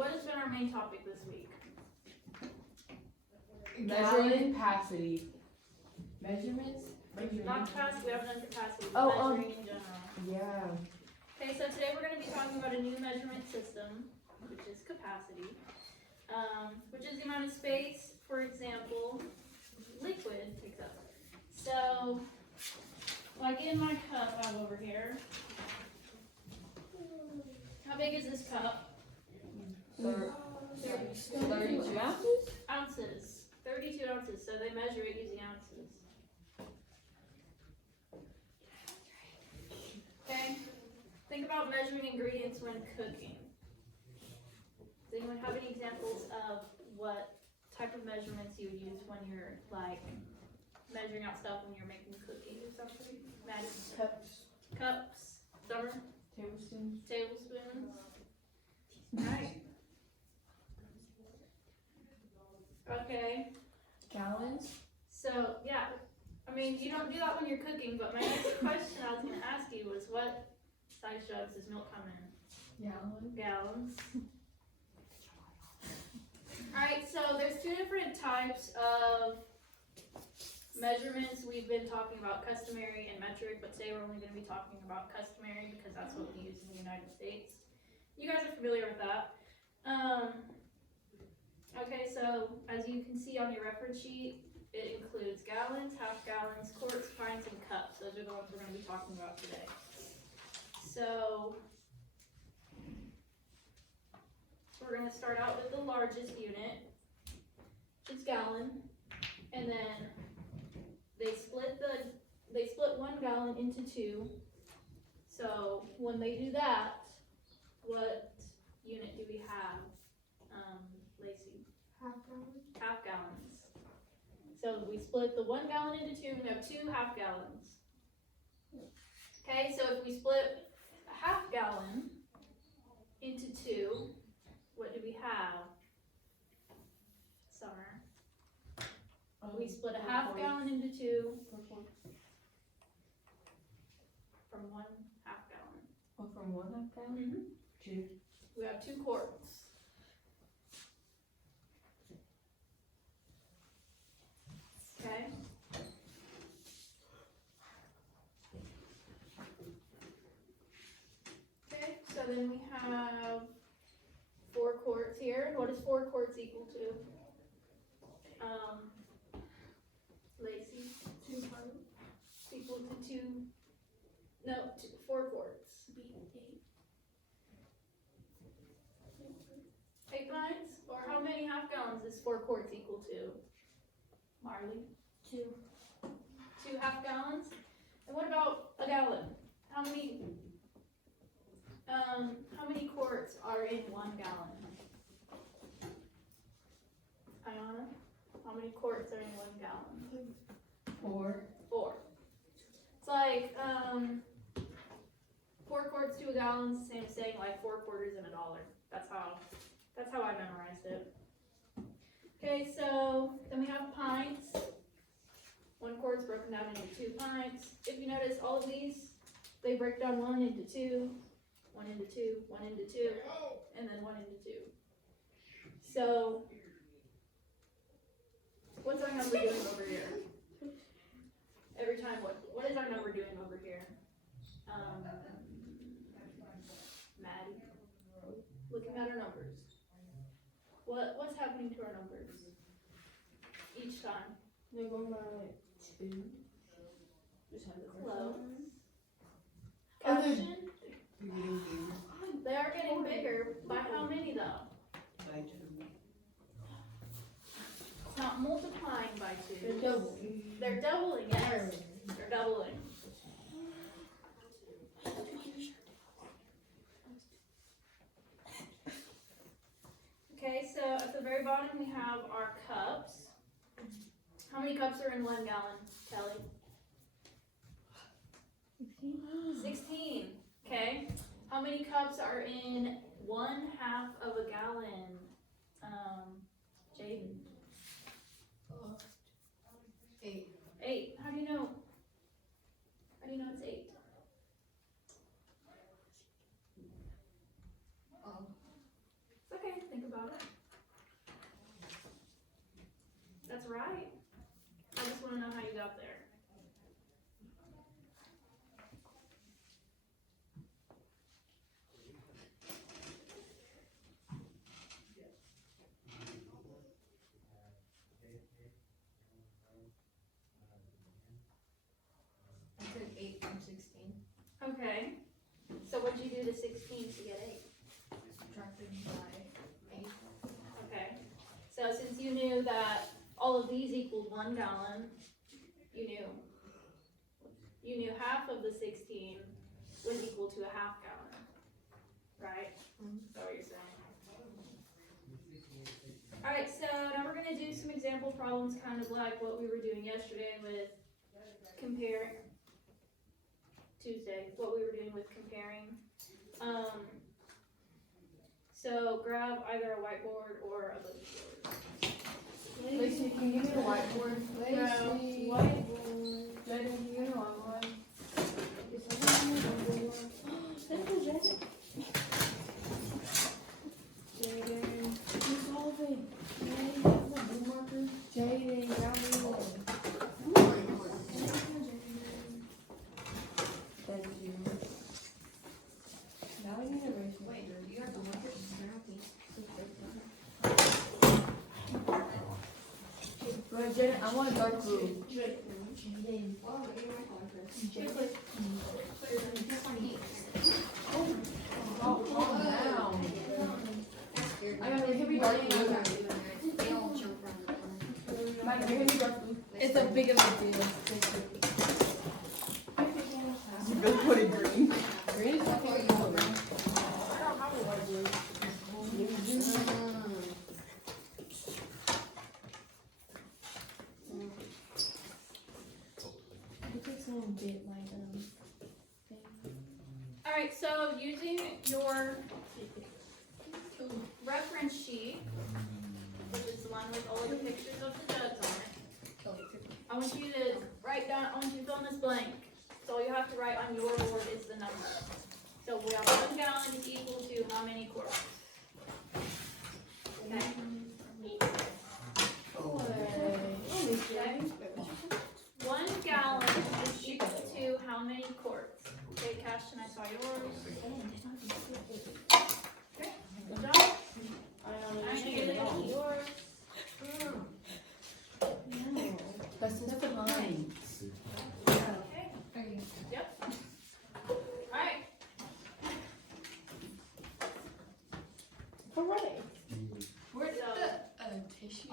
what has been our main topic this week? Measuring capacity. Measurements? Not capacity, we haven't done capacity, Oh, but measuring in general. Yeah. Okay, so today we're going to be talking about a new measurement system, which is capacity, which is the amount of space, for example, liquid takes up. So, like in my cup I have over here, how big is this cup? 32 ounces? Ounces. 32 ounces, so they measure it using ounces. Okay? Think about measuring ingredients when cooking. Does anyone have any examples of what type of measurements you would use when you're like measuring out stuff when you're making cooking or something? Maddie? Cups. Cups. Summer? Tablespoons. Tablespoons. Right. Okay. Gallons. So yeah, I mean you don't do that when you're cooking, but my next question I was gonna ask you was what size jugs does milk come in? Gallons. Gallons. Alright, so there's two different types of measurements. We've been talking about customary and metric, but today we're only going to be talking about customary because that's what we use in the United States. You guys are familiar with that. Okay, so as you can see on your reference sheet, it includes gallons, half gallons, quarts, pints, and cups. Those are the ones we're going to be talking about today. So we're going to start out with the largest unit, which is gallon, and then they split 1 gallon into 2. So when they do that, what unit do we have, Lacey? Half gallon. Half gallons. So we split the 1 gallon into 2, and we have 2 half gallons. Okay, so if we split a half gallon into 2, what do we have? Summer. We split a half gallon into 2 from 1 half gallon. Oh, from 1 half gallon? 2. We have 2 quarts. Okay. Okay, so then we have 4 quarts here. What is 4 quarts equal to? Lacey? 2 pints. Equal to 2. No, 4 quarts. 8 pints? Or how many half gallons is 4 quarts equal to? Marley? 2. 2 half gallons? And what about a gallon? How many quarts are in 1 gallon? Ayana? How many quarts are in 1 gallon? 4. 4. It's like 4 quarts to a gallon is the same as saying like 4 quarters in a dollar. That's how I memorized it. Okay, so then we have pints. 1 quart's broken down into 2 pints. If you notice, all of these, they break down 1 into 2, 1 into 2, 1 into 2, and then 1 into 2. So, what's our number doing over here? Every time, what is our number doing over here? Maddie, looking at our numbers. What's happening to our numbers each time? They're going by like 2. Just have the Close. Oh, they're- Caption? They are getting bigger. By how many though? By 2. It's not multiplying by 2. They're doubling. They're doubling, yes. They're doubling. Okay, so at the very bottom we have our cups. How many cups are in 1 gallon, Kelly? 16. Okay. How many cups are in 1/2 of a gallon? Jaden. 8. 8. How do you know? How do you know it's 8? It's okay. Think right. I just wanna know how you got there. I took 8 from 16. Okay, so what'd you do to 16 to get 8? Subtracted by 8. Okay, so since you knew that all of these equaled 1 gallon, you knew half of the 16 was equal to a half gallon, right? Is that what you're saying? Alright, so now we're gonna do some example problems, kind of like what we were doing yesterday with what we were doing with comparing. So grab either a whiteboard or a boogie board. Lacey, can you give me the whiteboard? Lacey. Whiteboard. Jaden, can you get a long one? Jaden. Who's solving? Jaden, have a blue marker? Jaden, grab me one. Thank you. Now we need a erase Wait, marker. do you have the marker? Right, Jaden, I want a dark blue. Jaden. Oh, give me my marker. Oh, calm down. I got it. Give me dark blue. Mike, you're gonna be dark blue. It's a big of a deal. You really put it green. Green is not what you want, bro. I don't have a white blue. It takes a little bit, like, Alright, so using your reference sheet, which is the one with all of the pictures of the duds on it, I want you to write down, I want you to fill in this blank. So all you have to write on your board is the number. So we have 1 gallon is equal to how many quarts? Okay. Okay. 1 gallon is equal to how many quarts? Okay, Ashton, I saw yours. Okay, good job. I need to get yours. That's just mine. Okay, yep. Alright, Hooray. Where did So- the tissues go?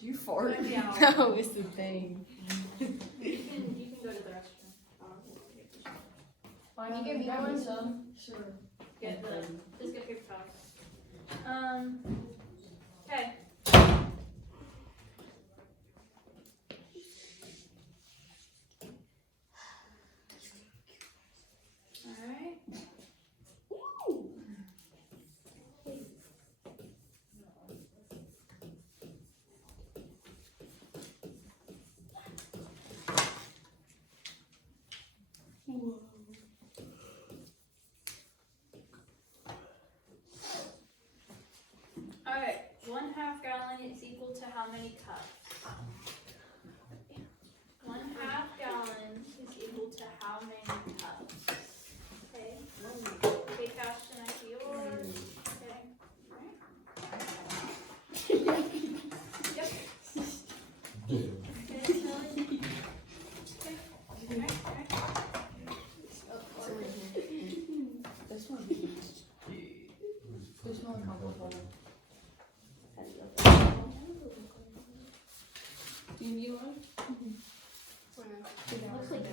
You fart. One gallon. No, it's the thing. You can go to the restroom. Can you give me one some? Sure. Get just get paper towels. Okay. Alright. Alright, 1/2 gallon is equal to how many cups? 1/2 gallon is equal to how many cups? Okay. Okay, Ashton, I see yours. Okay. Alright. Yep. Okay, Kelly. Okay. Alright, alright. This one. This one. Do you need one? It looks like I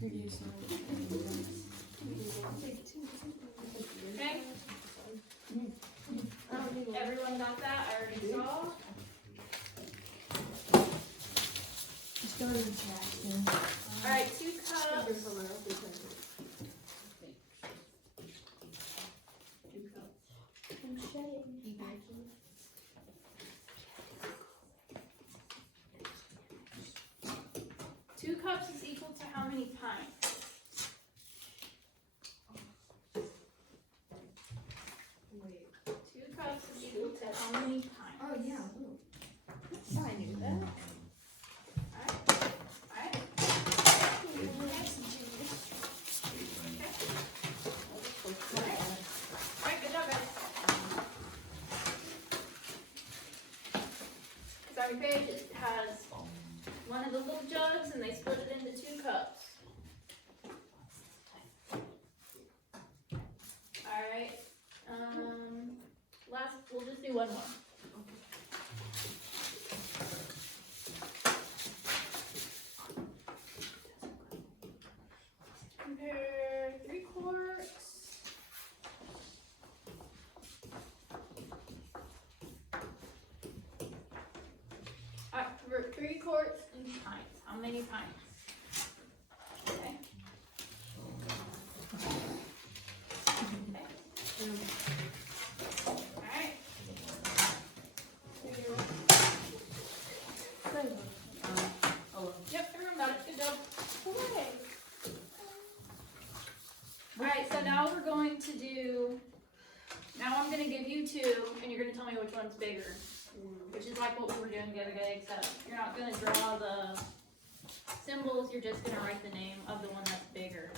You're using Okay. Everyone got that? I already saw. Just go to the trash. Alright, 2 cups. Two cups is equal to how many pints? Wait. 2 cups is equal to how how many pints? Oh, yeah, look. I knew that. Alright. Alright, good job, guys. Because our page has one of the little jugs and they split it into 2 cups. Alright, last, we'll just do one more. Compare 3 quarts. Alright, for 3 quarts and pints. How many pints? Okay. Alright. Yep, everyone got it. Good job. Alright, so now we're going to do, now I'm going to give you 2, and you're going to tell me which one's bigger. Which is like what we were doing the other day, except you're not going to draw the symbols, you're just going to write the name of the one that's bigger.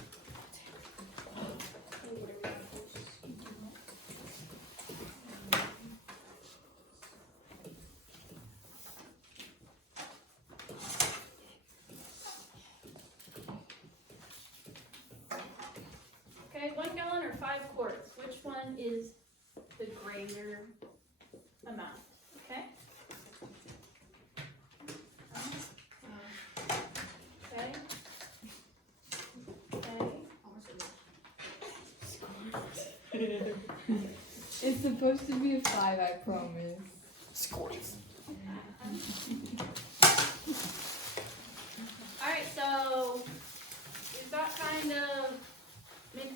Okay, 1 gallon or 5 quarts? Which one is the greater amount? Okay? Okay. Okay. It's supposed to be a 5, I promise. Scores. Alright, so we've got kind of mixed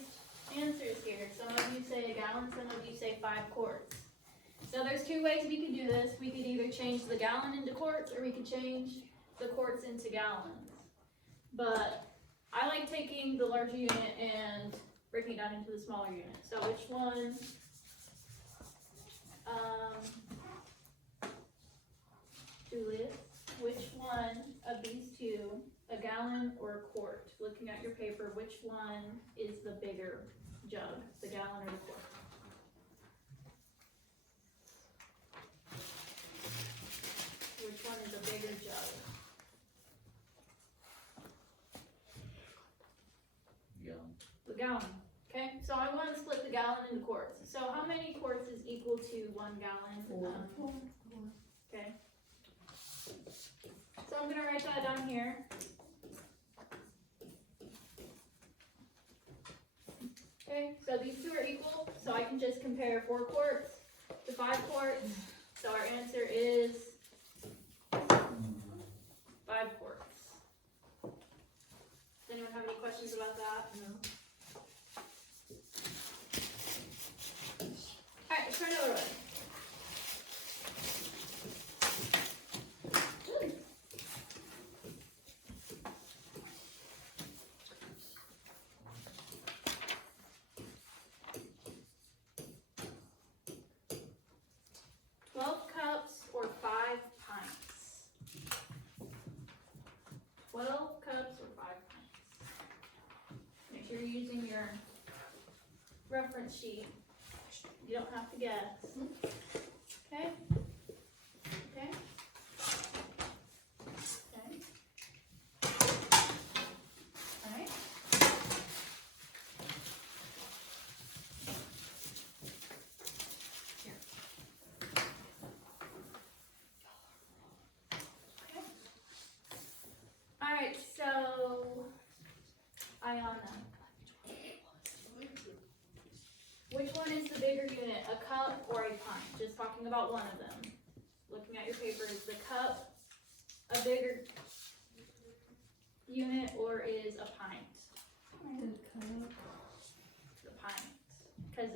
answers here. Some of you say a gallon, some of you say 5 quarts. So there's 2 ways we could do this. We could either change the gallon into quarts, or we could change the quarts into gallons. But I like taking the larger unit and breaking it down into the smaller unit. So which one, Julius, which one of these 2, a gallon or a quart? Looking at your paper, which one is the bigger jug, the gallon or the quart? Which one is a bigger jug? Gallon. The gallon. Okay, so I want to split the gallon into quarts. So how many quarts is equal to 1 gallon? 4. Okay. So I'm gonna write that down here. Okay, so these 2 are equal, so I can just compare 4 quarts to 5 quarts. So our answer is 5 quarts. Does anyone have any questions about that? No. Alright, let's try another one. 12 cups or 5 pints? 12 cups or 5 pints? Make sure you're using your reference sheet. You don't have to guess. Okay? Okay? Okay. Alright. Alright, so Ayana. Which one is the bigger unit, a cup or a pint? Just talking about one of them. Looking at your paper, is the cup a bigger unit or is a pint? The cup. The pint. Because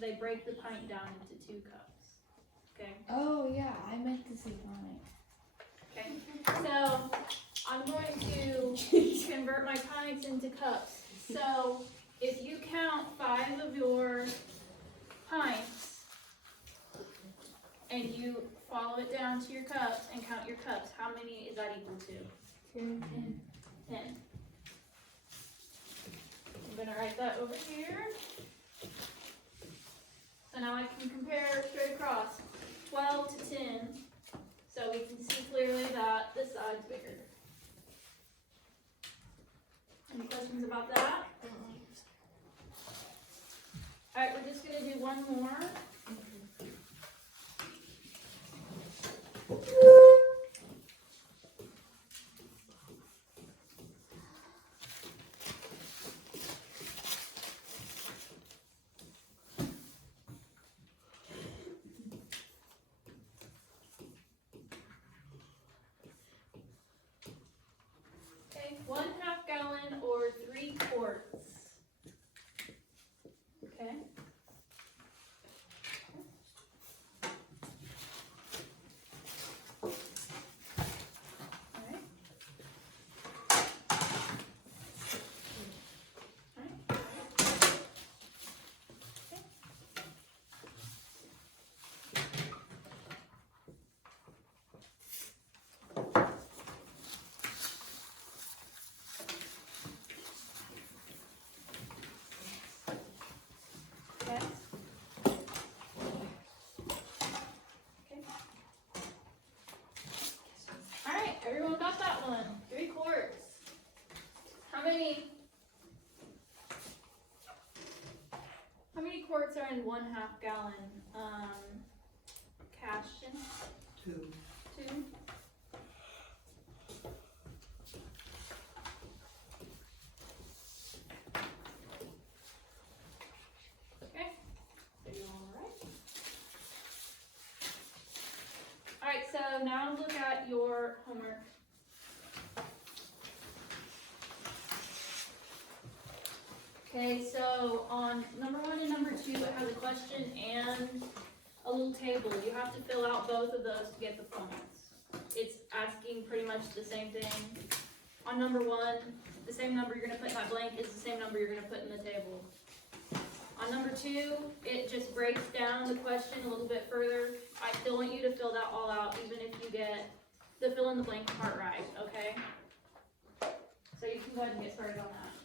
they break the pint down into 2 cups. Okay? Oh, yeah, I meant to say pint. Okay. So I'm going to convert my pints into cups. So if you count 5 of your pints follow it down to your cups and count your cups. How many is that equal to? 10. 10. I'm gonna write that over here. So now I can compare straight across 12 to 10. So we can see clearly that this side's bigger. Any questions about that? Alright, we're just gonna do one more. Okay, 1/2 gallon or 3 quarts. Okay. Alright. Alright. Okay. Okay. Okay. Alright, everyone got that one. 3 quarts. How many quarts are in 1/2 gallon? Cashin? 2. 2? Okay. Are you alright? Alright, so now look at your homework. Okay, so on number 1 and number 2, it has a question and a little table. You have to fill out both of those to get the points. It's asking pretty much the same thing. On number 1, the same number you're gonna put in that blank is the same number you're gonna put in the table. On number 2, it just breaks down the question a little bit further. I still want you to fill that all out, even if you get the fill in the blank part right, okay? So you can go ahead and get started on that.